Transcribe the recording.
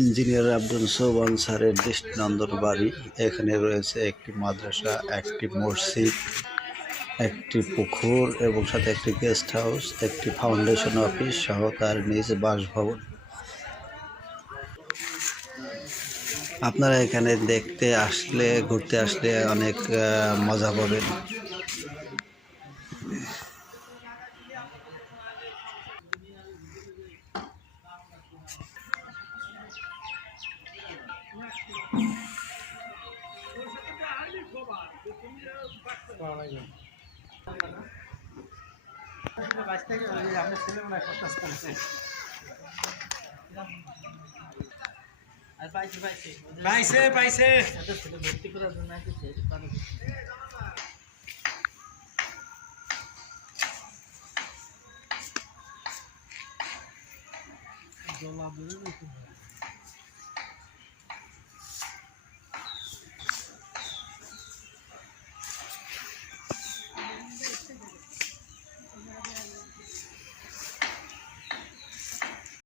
Engineer Abdul Sobhan স্যারের দৃষ্টিনন্দন বাড়ি। এখানে রয়েছে একটি মাদ্রাসা, একটি মসজিদ, একটি পুকুর এবং সাথে একটি গেস্ট হাউস, একটি ফাউন্ডেশন অফিস সহ তার নিজ বাসভবন। আপনারা এখানে দেখতে আসলে, ঘুরতে আসলে অনেক মজা পাবেন। পাইছে পাইছে